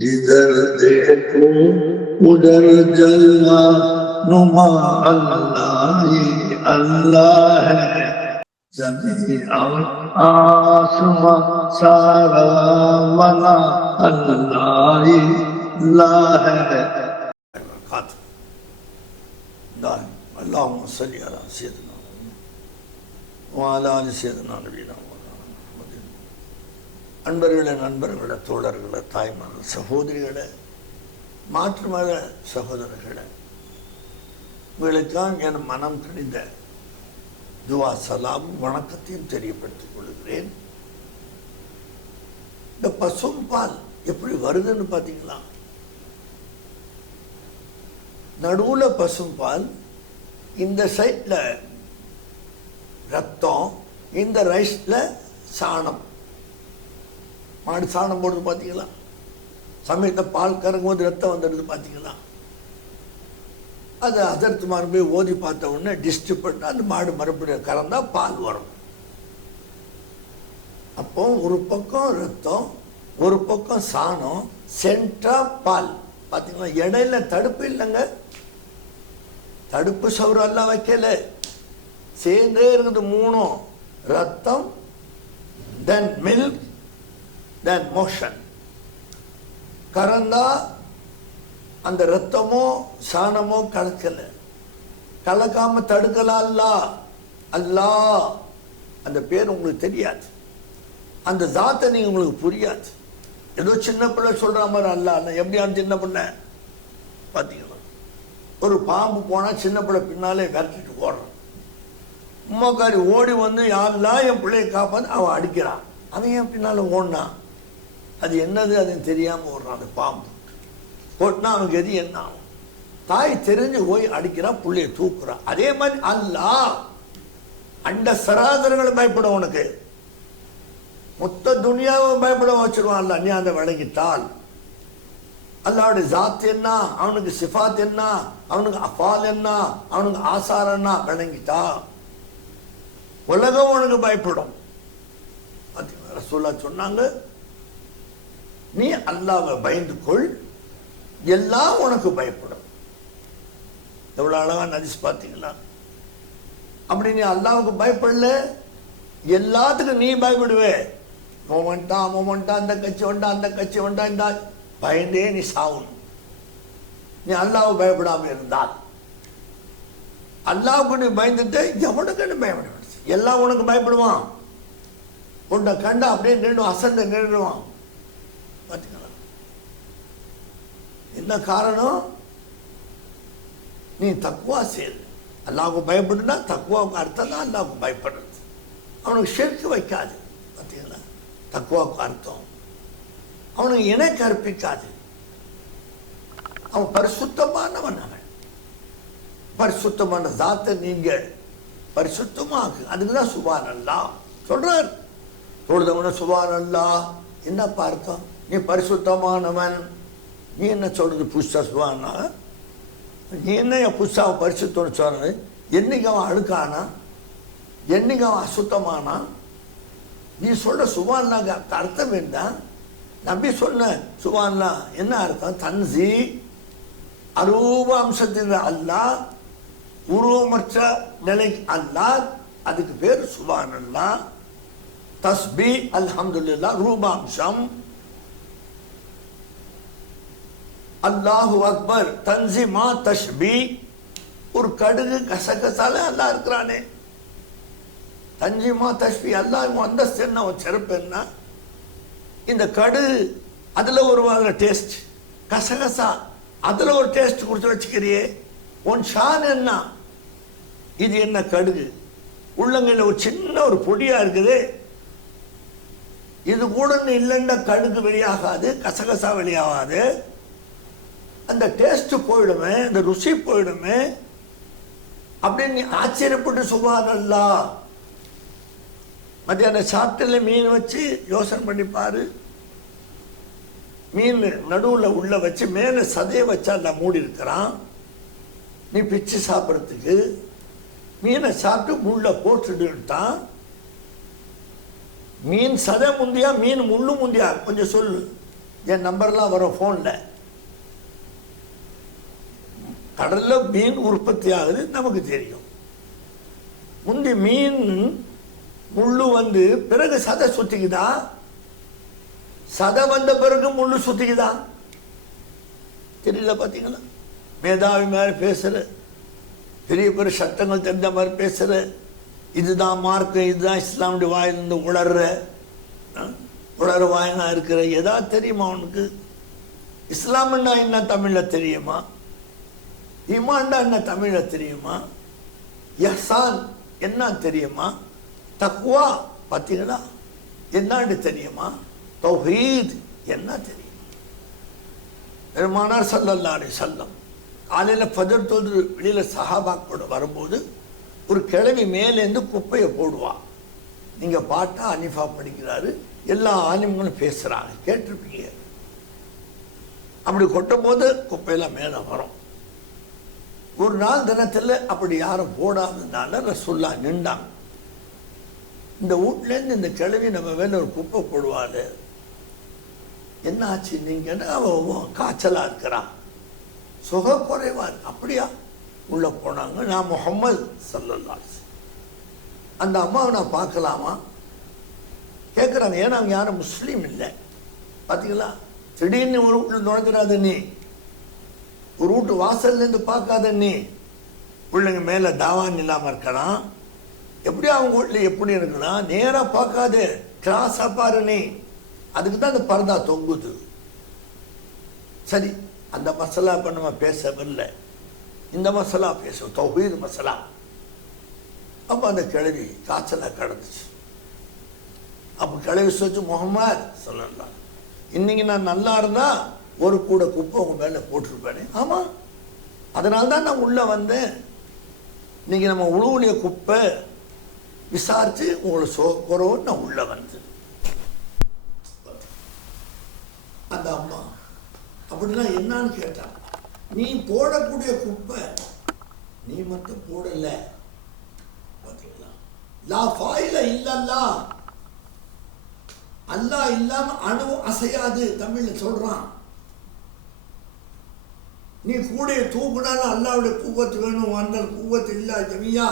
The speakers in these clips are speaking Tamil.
इधर देखो उधर जलवा नुमा अल्लाह ही अल्लाह है। जमीन और आसमां सारा बना अल्लाह ही अल्लाह है। अल्लाहुम्मा सल्ली अला सय्यिदिना व अला आलि सय्यिदिना नबीना அன்பர்களே, நண்பர்களே, தோழர்களே, தாய்மார்களே, சகோதரிகளே, மாற்று மத சகோதரர்களே, உங்களுக்காக என் மனம் கணிந்த துவா சலாமும் வணக்கத்தையும் தெரியப்படுத்திக் கொள்கிறேன். இந்த பசும்பால் எப்படி வருதுன்னு பார்த்தீங்களா? நடுவில் பசும்பால், இந்த சைடில் ரத்தம், இந்த ரைட்டில் சாணம். மாடு சாணம் போடுறது பார்த்தீங்களா? சமயத்தில் பால் கறங்கும் போது ரத்தம் வந்துடுது பார்த்தீங்களா? அது அதற்கு மறுபடியும் ஓதி பார்த்த உடனே டிஸ்ட்ரிப் பண்ணால் அந்த மாடு மறுபடியும் கறந்தா பால் வரும். அப்போ ஒரு பக்கம் ரத்தம், ஒரு பக்கம் சாணம், சென்ட்ரா பால். பார்த்தீங்களா? இடையில தடுப்பு இல்லைங்க. தடுப்பு சவுரெல்லாம் வைக்கல, சேர்ந்தே இருக்குது மூணும். ரத்தம், தென் மில்க், தென் மோஷன். கறந்தா அந்த ரத்தமோ சாணமோ கலக்கல, கலக்காம தடுக்கலாம். அல்லாஹ் அந்த பேர் உங்களுக்கு தெரியாது, அந்த ஜாத்தை நீங்க உங்களுக்கு புரியாது. ஏதோ சின்ன பிள்ளை சொல்ற மாதிரி அல்லாஹ். எப்படியான்னு சின்ன பிள்ளை பார்த்தீங்களா? ஒரு பாம்பு போனா சின்ன பிள்ளை பின்னாலே விரட்டிட்டு ஓடுறான். உம்மாக்காரி ஓடி வந்து யாரெல்லாம் என் பிள்ளையை காப்பான்னு அவன் அடிக்கிறான். அவன் என் பின்னால ஓடினான். அது என்னது அதுன்னு தெரியாமல் ஓடுறான். அந்த பாம்பு போட்டுனா அவனுக்கு எது என்ன ஆகும்? தாய் தெரிஞ்சு போய் அடிக்கிறான், பிள்ளைய தூக்குறான். அதே மாதிரி அல்லாஹ் அண்ட சராதரங்களை பயப்பட, உனக்கு மொத்த துனியாவை பயப்பட வச்சிருவான் அல்ல. நீ அந்த விளங்கிட்டால் அல்லாவுடைய ஜாத் என்ன, அவனுக்கு சிஃபாத் என்ன, அவனுக்கு அஃபால் என்ன, அவனுக்கு ஆசார் என்ன விளங்கிட்டா உலகம் உனக்கு பயப்படும். ரசூலுல்லாஹ் சொன்னாங்க, நீ அல்லாஹ்வை பயந்து கொள், எல்லாம் உனக்கு பயப்படும். எவ்வளவு அழகான ஹதீஸ் பார்த்தீங்களா? அப்படி நீ அல்லாஹ்வுக்கு பயப்படல, எல்லாத்துக்கும் நீ பயப்படுவே. மோமன்ட்டா அந்த கட்சி வேண்டா, அந்த கட்சி வேண்டா, இந்த பயந்தே நீ சாவணும். நீ அல்லாஹ்வை பயப்படாம இருந்தால், அல்லாஹ்வுக்கு நீ பயந்துட்டு எவனுக்கு நீ பயப்பட, எல்லாம் உனக்கு பயப்படுவான். உன்னை கண்டா அப்படியே நின்றுடும், அசந்து நின்றுடுவான். பார்த்தீங்களா? என்ன காரணம்? நீ தக்குவா செய்யல. அல்லாஹ்வுக்கு பயப்படுனா தக்குவாவுக்கு அர்த்தம் தான் அல்லாஹ்வுக்கு பயப்படுறது. அவனுக்கு ஷிர்க் வைக்காது. பார்த்தீங்களா? தக்குவாவுக்கு அர்த்தம் அவனுக்கு இணை கற்பிக்காது. அவன் பரிசுத்தமானவன். அவன் பரிசுத்தமான ஜாத்தை நீங்க பரிசுத்தமாக்கு. அதுக்குதான் சுபான் அல்லாஹ் சொல்றார். தொழுதவன சுபான் அல்லாஹ். என்ன பார்த்தோம்? நீ பரிசுத்தமானவன். நீ என்ன சொல்றது புதுசா சுபானா? நீ என்ன புதுசா பரிசுத்தம்னு சொல்றது? என்னைக்கு அவன் அழுக்கானா, என்னைக்கு அவன் அசுத்தமானா? நீ சொல்ற சுபான்லாங்க அர்த்தம் என்ன? நம்பி சொன்ன சுபான்லா என்ன அர்த்தம்? தன்சி, அரூப அம்சத்தின் அல்லாஹ், உருவமற்ற நிலை அல்லாஹ், அதுக்கு பேர் சுபான் அல்லாஹ். தஸ்பீ அல்ஹம்துலில்லாஹ் ரூபாம்சம். அல்லாஹு அக்பர் தன்சிமா தஷ்பீ. ஒரு கடுகு கசகசால அல்லாஹ் இருக்கிறானே. தன்சிமா தஷ்பீ அல்லாஹ் அந்தஸ்து என்ன, சிறப்பு என்ன? இந்த கடுகு அதுல ஒரு டேஸ்ட், கசகசா அதுல ஒரு டேஸ்ட் கொடுத்து வச்சுக்கிறியே. உன் ஷான் என்ன? இது என்ன கடுகு? உள்ளங்கையில் ஒரு சின்ன ஒரு பொடியா இருக்குது. இது கூட இல்லைன்னா கடுகு வெளியாகாது, கசகசா வெளியாகாது. அந்த டேஸ்ட் போயிடுமே, அந்த ருசி போயிடுமே. அப்படின்னு ஆச்சரியப்பட்டு சுபான் அல்லாஹ். மத்தியானம் சாப்பிட்டுல மீன் வச்சு யோசனை பண்ணி பாரு. மீன் நடுவில் உள்ள வச்சு மேலே சதையை வச்சா நான் மூடி இருக்கிறான். நீ பிச்சு சாப்பிட்றதுக்கு மீனை சாப்பிட்டு முள்ள போட்டுட்டான். மீன் சதை முந்தியா மீன் முள்ளு முந்தியா கொஞ்சம் சொல்லு. என் நம்பர்லாம் வரும் ஃபோனில். கடலில் மீன் உற்பத்தி ஆகுது நமக்கு தெரியும். முந்தி மீன் முள்ளு வந்து பிறகு சதை சுத்திக்குதா, சதை வந்த பிறகு முள்ளு சுத்திக்குதா தெரியல. பார்த்தீங்களா? மேதாவி மாதிரி பேசுகிற, பெரிய பெரிய சட்டங்கள் தெரிஞ்ச மாதிரி பேசுகிற, இதுதான் மார்க்கம், இதுதான் இஸ்லாமுடைய வாயிலிருந்து உளற வாயினா இருக்கிற, ஏதாவது தெரியுமா உனக்கு? இஸ்லாம்னா என்ன தமிழில் தெரியுமா? ஈமான்டா என்ன தமிழில் தெரியுமா? யஹ்சான் என்ன தெரியுமா? தக்வா பார்த்தீங்களா என்னான்னு தெரியுமா? தௌஹீத் என்ன தெரியும்? பெருமானார் ஸல்லல்லாஹு அலைஹி வஸல்லம் காலையில் ஃபஜர் தொழுது வெளியில் சஹாபாக்களோட வரும்போது ஒரு கிழவி மேலேருந்து குப்பையை போடுவா. நீங்கள் பாட்டா அனிஃபா படிக்கிறாரு, எல்லா ஆலிம்களும் பேசுகிறாங்க, கேட்டிருப்பீங்க. அப்படி கொட்டும் போது குப்பையெல்லாம் மேலே வரும். ஒரு நாள் தினத்தில் அப்படி யாரும் போடாததுனால ரசூல்லா நின்றாங்க. இந்த வீட்டிலேருந்து இந்த கிழவி நம்ம மேலே ஒரு குப்பை போடுவாள், என்ன ஆச்சு நீங்கள்? அவன் காய்ச்சலாக இருக்கிறான், சுகக்குறைவா இருக்கு. அப்படியா? உள்ளே போனாங்க. நான் முஹம்மது ஸல்லல்லாஹு அலைஹி வஸல்லம், அந்த அம்மாவை நான் பார்க்கலாமா கேட்குறாங்க. ஏன்னா அவங்க யாரும் முஸ்லீம் இல்லை. பார்த்தீங்களா? திடீர்னு ஒரு வீட்டில் நுழைஞ்சிடாத நீ, ஒரு வீட்டு வாசல்லேருந்து பார்க்காத நீ. பிள்ளைங்க மேலே தாவான் இல்லாமல் இருக்கலாம், எப்படி அவங்க வீட்டில் எப்படி இருக்கலாம், நேராக பார்க்காது, கிராஸாக பாரு நீ. அதுக்கு தான் அந்த பர்தா தொங்குது. சரி, அந்த மசாலா இப்போ நம்ம பேசவில்லை, இந்த மசாலா பேசுவோம், தௌஹீத் மசாலா. அப்போ அந்த கிழவி காய்ச்சலாக கிடந்துச்சு. அப்போ கிழவி சொல்லிச்சு, முஹம்மது ஸல்லல்லாஹு, இன்னைக்கு நான் நல்லா இருந்தா ஒரு கூட குப்பை உங்க மேலே போட்டிருப்பேனே. ஆமாம், அதனால தான் நான் உள்ளே வந்தேன். இன்னைக்கு நம்ம உழுவுலிய குப்பை விசாரித்து உங்களை குறவு நான் உள்ளே வந்தேன். அந்த அம்மா அப்படின்னா என்னன்னு கேட்டான். நீ போடக்கூடிய குப்பை நீ மட்டும் போடல, பார்த்தீங்களா? லா ஃபாயில இல்லல்லா, அல்லாஹ் இல்லாம அணு அசையாது தமிழ்ல சொல்றான். நீ கூடைய தூக்குனாலும் அல்லாவுடைய கூவத்து வேணும், அண்ணல் கூவத்து இல்லா ஜமியா.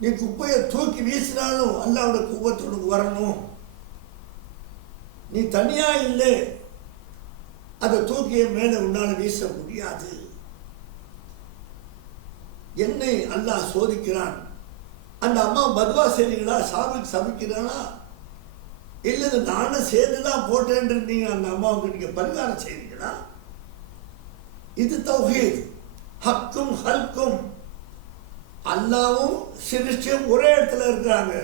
நீ குப்பையை தூக்கி வீசினாலும் அல்லாவுடைய கூவத்து உனக்கு வரணும். நீ தனியா இல்லை, அதை தூக்கிய மேலே உன்னால வீச முடியாது. என்னை அல்லாஹ் சோதிக்கிறான். அந்த அம்மா பத்வா செய்றீங்களா, சாபிக்கு சபிக்கிறானா, இல்லை நானும் சேர்ந்துதான் போட்டேன் இருந்தீங்க, அந்த அம்மாவுக்கு நீங்க பரிகாரம் செய்றீங்களா? இது தௌஹீத். ஹக்கும் ஹல்கும், அல்லாவும் சிருஷ்டியும் ஒரே இடத்துல இருக்கிறாங்க.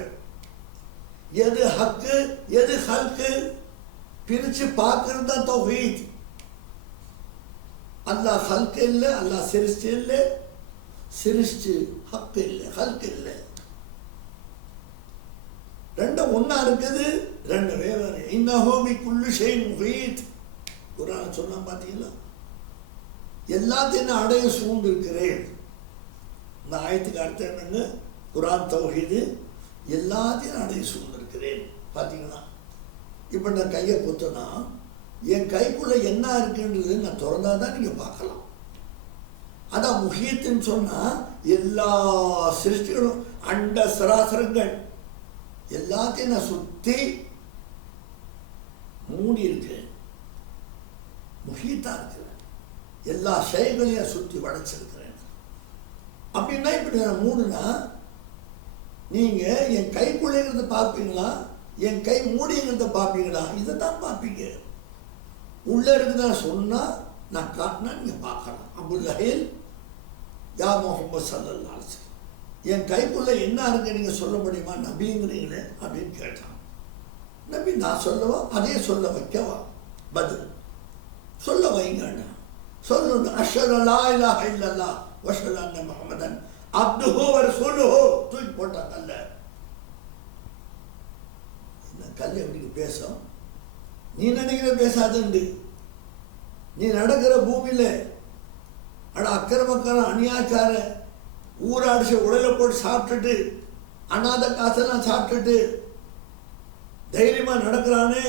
எது ஹக்கு எது ஹல்கு பிரிச்சு பார்க்கறது தான் தௌஹீத். அல்லாஹ் ஹல்கு இல்லை, அல்லாஹ் சிருஷ்டி இல்லை, சிருஷ்டி ஹக்கு இல்லை, ஹல்கு இல்லை. ரெண்டும் ஒன்னா இருக்குது, ரெண்டு வேறு. இன்னஹு பிகுல்லி ஷைஇன் முஹீத், குர்ஆன் சொன்னா பார்த்தீங்களா? எல்லாத்தையும் நான் அடைய சூழ்ந்து இருக்கிறேன். இந்த ஆயத்துக்கு அர்த்தம் என்னங்க? குர்ஆன் தௌஹீது, எல்லாத்தையும் அடைய சூழ்ந்து இருக்கிறேன். பார்த்தீங்களா? இப்போ நான் கையை குத்தனா என் கைக்குள்ள என்ன இருக்குன்றது நான் திறந்தா தான் நீங்க பார்க்கலாம். அதான் முஹீத்துன்னு சொன்னா எல்லா சிருஷ்டிகளும், அண்ட சராசரங்கள் எல்லாத்தையும் நான் சுத்தி மூடி இருக்கிறேன், முஹீத்தா இருக்கிறேன், எல்லா செயல்களையும் சுற்றி வளைச்சிருக்கிறேன். அப்படின்னா இப்படி நான் மூடுனா நீங்க என் கைக்குள்ளே இருந்து பார்ப்பீங்களா, என் கை மூடிங்கிறத பார்ப்பீங்களா? இதை தான் பார்ப்பீங்க. உள்ள இருக்குதா சொன்னா நான் காட்டினா நீங்க பார்க்கலாம். அபுல் லஹீல் யா முஹம்மது ஸல்லல்லாஹு அலைஹி வஸல்லம், என் கைக்குள்ள என்ன இருக்கு நீங்க சொல்ல முடியுமா நபிங்கிறீங்களே அப்படின்னு கேட்டான். நபி நான் சொல்லவா, அதே சொல்ல வைக்கவா? பதில் சொல்ல வைங்க. சொல்லுங்க, அஷ்ஹது அல்லா இலாஹ இல்லல்லாஹ் வ அஷ்ஹது அன்ன முஹம்மதன் அப்துஹு வ ரசூலுஹு. தூக்கி போட்டா கல்ல. கல் எப்படி பேசும்? நீ நினைக்கிற பேசாதுண்டு. நீ நடக்கிற பூமியில அட அக்கிரமக்காரன் அநியாயக்கார ஊராடிச்ச உடலை போட்டு சாப்பிட்டுட்டு அநாத காசெல்லாம் சாப்பிட்டுட்டு தைரியமா நடக்கிறானே,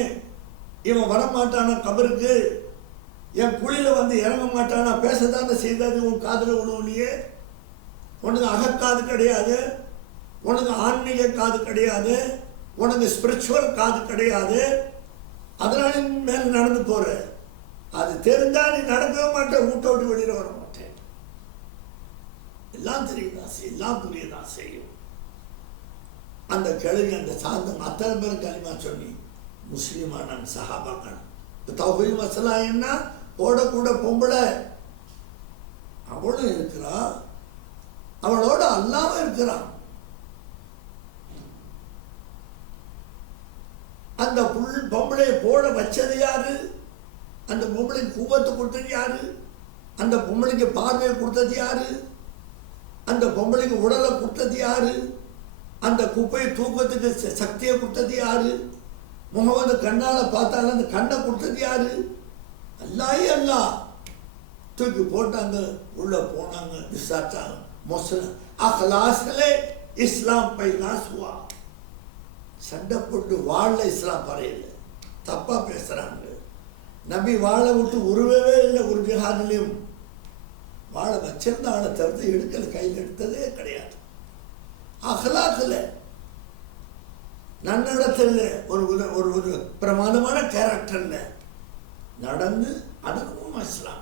இவன் வரமாட்டானா கபருக்கு, என் குழியில் வந்து இறங்க மாட்டானா, பேசத்தானே செய்தாது உன் காதில் உழுவுலையே. உனக்கு அகக்காது கிடையாது, உனக்கு ஆன்மீக காது கிடையாது, உனக்கு ஸ்பிரிச்சுவல் காது கிடையாது. அதனால மேலே நடந்து போற. அது தெரிந்தா நீ நடக்கவே மாட்டேன், வீட்டை விட்டு வெளியில் வர மாட்டேன். எல்லாம் தெரியுதா செய்யும், எல்லாம் புரியதான் செய்யும். அந்த கிழவி அந்த சாந்தம் அத்தனை பேர் களிமா சொல்லி முஸ்லீமான சஹாபாக்கள். தௌஹீத் மஸலா என்ன, ஓடக்கூட பொம்பளை அவளும் இருக்கிறா, அவளோட அல்லாம இருக்கிறான். அந்த பொம்பளையை போட வச்சது யாரு? அந்த பொம்பளைக்கு கூவத்தை கொடுத்தது யாரு? அந்த பொம்பளைக்கு பார்வையை கொடுத்தது யாரு? அந்த பொம்பளைக்கு உடலை கொடுத்தது யாரு? அந்த குப்பையை தூக்கத்துக்கு சக்தியை கொடுத்தது யாரு? முகமது கண்ணால பார்த்தாலும் அந்த கண்ணை கொடுத்தது யாரு? அல்லாஹ் அல்லாஹ். தூக்கி போட்டாங்க, உள்ள போனாங்க, விசாரிச்சாங்க. முஸ்லிம் அஹ்லாஸ்லே இஸ்லாம் பைலாஸ் ஹுவா. சண்டை போட்டு வாழ இஸ்லாம் பறையில தப்பா பேசுறாங்க. நபி வாழை விட்டு உருவவே இல்லை. ஒரு ஜிஹாதிலையும் வாழை வச்சிருந்த ஆளை தவிர்த்து எடுக்கல, கையில் எடுத்ததே கிடையாது. அஹ்லாக்கில் நன்னடத்தில் ஒரு ஒரு ஒரு பிரமாதமான கேரக்டர்ல நடந்து அதுவும் இஸ்லாம்.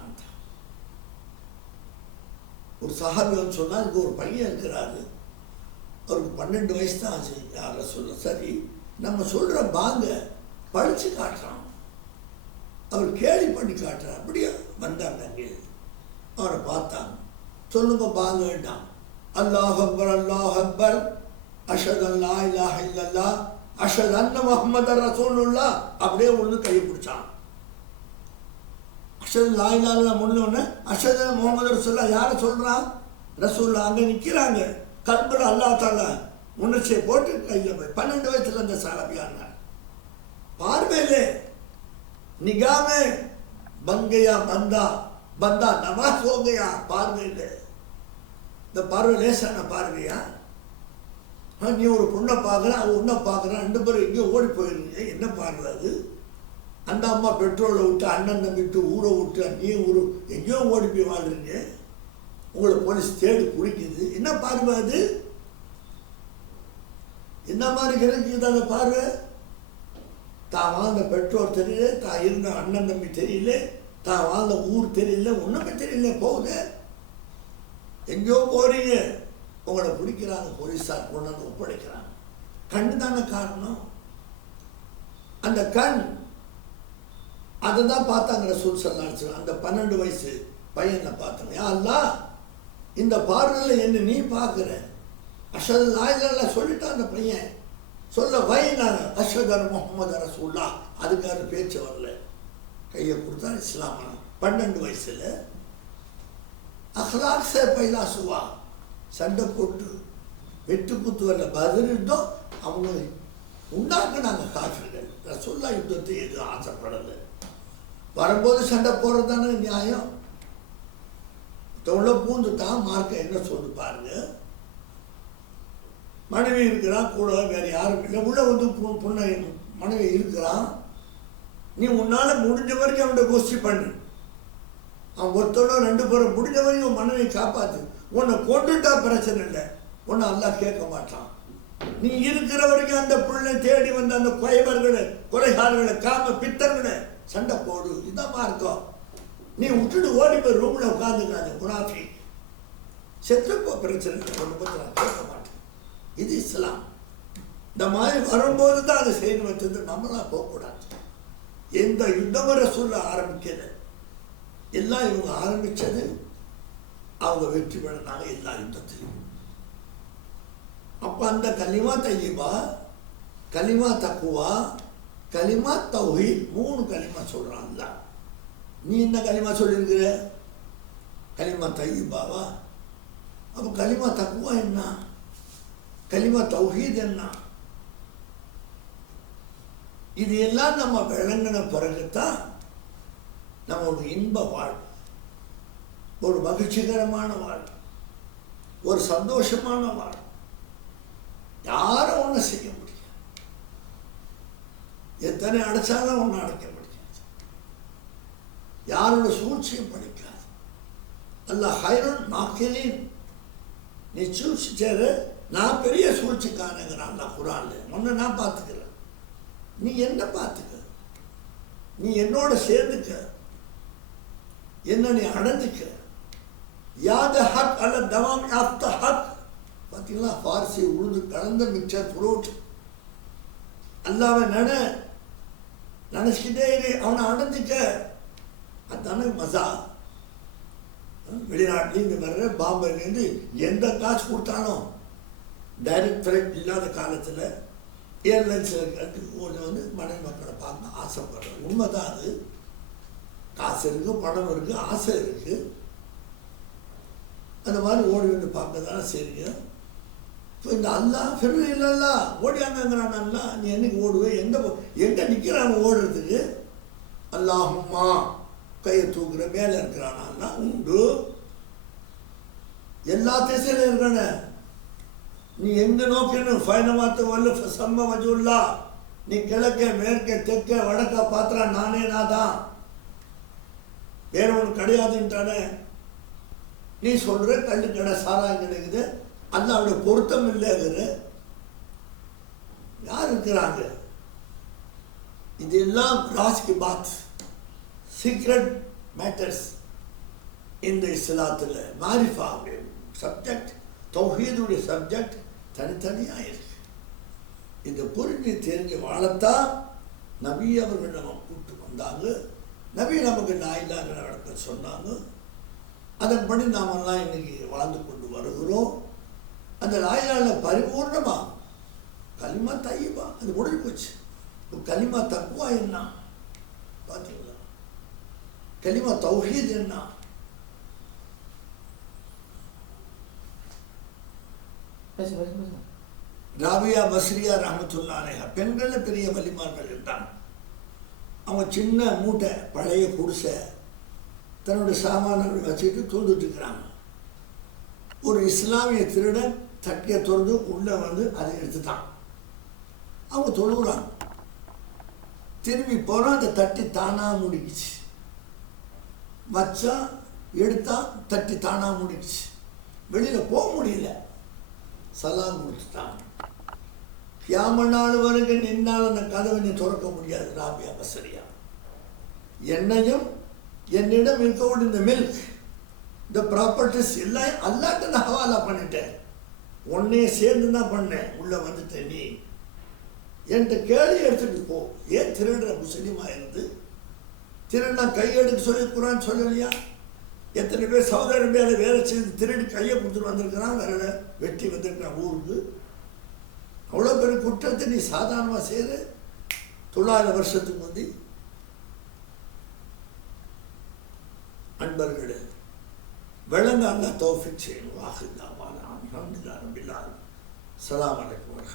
ஒரு சஹாபி வந்து சொன்னால், இங்கே ஒரு பையன் இருக்கிறாரு, அவருக்கு 12 வயசு தான் ஆச்சு. யாரை சொல்ல, சரி நம்ம சொல்கிற பாங்க படித்து காட்டுறான். அவர் கேலி பண்ணி காட்டுறார். அப்படியா வந்தாங்க, அங்கே அவரை பார்த்தாங்க. சொல்லுங்க பாங்க வேண்டாம். அல்லாஹ் அக்பர் அல்லாஹ் அக்பர் அஷஹது அல்லா இலாஹ இல்லல்லாஹ் அஷஹது அன்ன முஹம்மது ரசூலுல்லாஹ். அப்படியே ஒன்று கை பிடிச்சான். அஷது லாயிலால முடிஞ்சோடனே அஷது முகமது ரசூல்லா யாரை சொல்கிறான்? ரசூல்லா. அங்கே நிற்கிறாங்க. கல்புல அல்லாஹ் தாலா உணர்ச்சியை போட்டு கையில் போய் 12 வயசுல அந்த சஹாபியானார். பார்வையிலே நிகாமே பங்கையா பந்தா பந்தா நவாஸ் ஹோகையா. பார்வையில் இந்த பார்வை லேசான பார்வையா? நீ ஒரு பொண்ணை பார்க்குற, அவன் உன்னை பார்க்குறான், 2 பேரும் எங்கேயோ ஓடி போயிருந்தீங்க. என்ன பார்வை அது? அந்த அம்மா பெட்ரோலை விட்டு, அண்ணன் விட்டு, ஊரை விட்டு, நீ ஊர் எங்கேயோ ஓடி போய் வாழ்றீங்க. உங்களை போலீஸ் தேடி குடிக்குது. என்ன பார்வை அது? என்ன மாதிரி கிடைக்குது அந்த பார்வை? தான் வாழ்ந்த பெட்ரோல் தெரியல, தான் இருந்த அண்ணன் தம்பி தெரியல, தான் வாழ்ந்த ஊர் தெரியல, ஒன்றுமே தெரியல. போகுது, எங்கேயோ போறீங்க. உங்களை பிடிக்கிறாங்க, போலீஸார் கொண்டு வந்து ஒப்படைக்கிறாங்க. கண் தானே காரணம். அந்த கண் அதை தான் பார்த்தாங்க ரசூல் ஸல்லல்லாஹு அலைஹி வஸல்லம். அந்த 12 வயசு பையனை பார்த்தாங்க. யா அல்லாஹ், இந்த பார்வையில் என்ன நீ பார்க்குற? அஷஹது லா இலாஹ இல்லல்லாஹ் சொல்லிட்டான் அந்த பையன். சொல்ல வைனாங்க அஷஹது அன்ன முஹம்மது ரசூலுல்லாஹ். அதுக்காக பேச்சு வரல. கையை கொடுத்தா இஸ்லாமான 12 வயசுல அஹ்லாக் சே பைலா சுவா. சண்டை போட்டு வெட்டு குத்து வரல. பதிலிட்டோம் அவங்க உண்டாக்குனாங்க காஃபிர்கள். ரசூலுல்லாஹ் யுத்தத்தை எதுவும் ஆசைப்படலை. வரும்போது சண்டை போடுறது தானே நியாயம். தொல்லை பூந்துட்டான். மார்க்க என்ன சொல்லு பாருங்க. மனைவி இருக்கிறான், கூட வேற யாரும் இல்லை. உள்ள வந்து பொண்ணை மனைவி இருக்கிறான். நீ உன்னால முடிஞ்ச வரைக்கும் அவன்கிட்ட கோஷ்டி பண்ணு. அவன் ஒருத்தோட 2 பேரும் முடிஞ்ச வரைக்கும் மனைவியை காப்பாத்து. உன்னை கொண்டுட்டா பிரச்சனை இல்லை, உன்னை அல்லாஹ் கேட்க மாட்டான். நீ இருக்கிற வரைக்கும் அந்த பிள்ளை தேடி வந்து அந்த கொலைவர்களை, கொலைகாரர்களை, காம பித்தர்களை சண்டை போடு. இதான் மார்க்கம். நீ விட்டுட்டு ஓடி போய் ரூம்ல உட்காந்துக்காது. முனாஃபி செத்துப்போ பிரச்சனை இல்லை, ஒன்று பற்றி நான் கேட்க மாட்டேன். இது இஸ்லாம். இந்த மாதிரி வரும்போது தான் அதை செய்து வச்சது. நம்மளாம் போகக்கூடாது. எந்த யுத்தமுறை சொல்ல ஆரம்பிக்கிறது எல்லாம் இவங்க ஆரம்பிச்சது. அவங்க வெற்றி பெறாங்க எல்லா யுத்தத்திலும். அப்போ அந்த கலிமா தையிபா, கலிமா தக்குவா, கலிமா தௌஹீத், 3 கலிமா சொல்றான்ல. நீ என்ன கலிமா சொல்லியிருக்கிற? கலிமா தையிபாவா? அப்போ கலிமா தக்குவா என்ன? கலிமா தௌஹீத் என்ன? இது எல்லாம் நம்ம விளங்கின பிறகுதான் நம்ம ஒரு இன்ப வாழ்வு, ஒரு மகிழ்ச்சிகரமான வாழ்வு, ஒரு சந்தோஷமான வாழ்வு. யாரும் ஒன்றும் செய்ய முடியாது. எத்தனை அடைச்சாலும் ஒன்று அடைக்க முடியாது. யாரோட சூழ்ச்சியும் படிக்காது. அல்லாஹ் ஹைரன் மாக்கிரின், நீ சூழ்ச்சி சேரு, நான் பெரிய சூழ்ச்சிக்காரங்கிறான் அல்லாஹ் குர்ஆன்ல. உன்னை நான் பார்த்துக்கிறேன், நீ என்ன பார்த்துக்க, நீ என்னோட சேர்ந்துக்க, என்ன நீ அடைஞ்சிக்க. யாத ஹக் அல்ல தவாம் யாஃப்த ஹக். பார்த்தீங்களா, ஃபார்சி உருது கலந்த மிக்சர் ஃப்ரூட். அல்லாவை நினச்சிக்கிட்டே இரு, அவனை அடைஞ்சிக்க. அதுதானே மசா. வெளிநாட்டிலேருந்து வர்ற பாம்பேலேருந்து எந்த காசு கொடுத்தாலும் டைரக்ட் ஃப்ளைட் இல்லாத காலத்தில் ஏர்லைன்ஸில் வந்து மனைவி மக்களை பார்க்க ஆசைப்படுறேன். உண்மைதான் அது. காசு இருக்குது, பணம் இருக்குது, ஆசை இருக்குது. அந்த மாதிரி ஓடி வந்து பார்க்க தானே சரிங்க. இப்போ இந்த அல்லாஹ் பெருமை இல்லைல்ல, ஓடியாங்கிறான். அல்லா நீ என்னைக்கு ஓடுவேன், எங்கே நிற்கிறான் ஓடுறதுக்கு? அல்லாஹும்மா கையை தூக்குற மேலே இருக்கிறானா உண்டு, எல்லா திசையிலும் இருக்கான. நீ எங்கே நோக்கணும் ஃபைனமாத்த வல்ல சம்ம வஜுல்லா, நீ கிழக்க மேற்க தெற்க வடக்க பாத்திரா நானே நான் தான், வேற ஒன்று கிடையாதுன்ட்டானே. நீ சொல்ற கல்லு கடை சாராயம் கிடைக்குது, அல்லாவுடைய பொருத்தம் இல்லைங்கிற யார் இருக்கிறாங்க? இதெல்லாம் ராஜ்கி பாத், சீக்ரெட் மேட்டர்ஸ் இந்த இஸ்லாத்தில். மாரிஃபாவுடைய சப்ஜெக்ட், தௌஹீதுடைய சப்ஜெக்ட் தனித்தனியாக இருக்கு. இந்த புரிஞ்சு தெரிஞ்சு வாழத்தான் நபி அவர்கள் நம்ம கூப்பிட்டு வந்தாங்க. நபி நமக்கு நாயில்லாத நடக்க சொன்னாங்க. அதன்படி நாமெல்லாம் இன்னைக்கு வாழ்ந்து கொண்டு வருகிறோம். அந்த நாயிலால பரிபூர்ணமா கலிமா தையபா அது முடிஞ்சு போச்சு. கலிமா தக்குவா என்ன பார்த்தீங்களா? கலிமா தௌஹீத் என்ன? ராபியா பஸ்ரியா ரஹ்மத்துல்லாஹி அலைஹா பெண்கள் பெரிய வலிமார்கள் இருந்தாங்க. அவங்க சின்ன மூட்டை பழைய குடிசை தன்னுடைய சாமான்கள் வச்சுட்டு தூந்துட்டு இருக்கிறாங்க. ஒரு இஸ்லாமிய திருடன் தட்டியை திறந்து உள்ளே வந்து அதை எடுத்துட்டான். அவங்க தொழுகிறாங்க. திரும்பி போகிறோம், அந்த தட்டி தானாக முடிக்குச்சு. வச்சா எடுத்தா தட்டி தானாக முடிக்குச்சு. வெளியில் போக முடியல. சலாம் கொடுத்துட்டாங்க. கியாமத் வரைக்கும் நின்னால் அந்த கதவை நீ திறக்க முடியாது. ராபியா பஸ்ரியா, என்னையும் என்னிடம் இருக்கக்கூடிய இந்த மில்க், இந்த ப்ராப்பர்ட்டிஸ் எல்லாம் அல்லாட்ட நான் ஹவாலா பண்ணிட்டேன். உன்னையே சேர்ந்து தான் பண்ணேன். உள்ளே வந்துட்டேன். நீ என்கிட்ட கேள்வி எடுத்துட்டு போ. ஏன் திருடுற முஸ்லீமா இருந்து திருடனா கையெடுக்க சொல்லி குரான் சொல்லலையா? எத்தனை பேர் சவுதி அரேபியாவில் வேலை செய்து திருடி கையை கொடுத்துட்டு வந்திருக்கிறான், வேற வெட்டி வந்திருக்கிறான் ஊருக்கு. அவ்வளோ பெரிய குற்றத்தை நீ சாதாரணமாக செய்கிற. 900 வருஷத்துக்கு முந்தி அன்பர்களே விளங்க அல்லா தௌஃபீக் செய்யணும். வாஹிதாவான அல்ஹம்துலில்லாஹி ரப்பில் ஆலமீன். அஸ்ஸலாமு அலைக்கும்.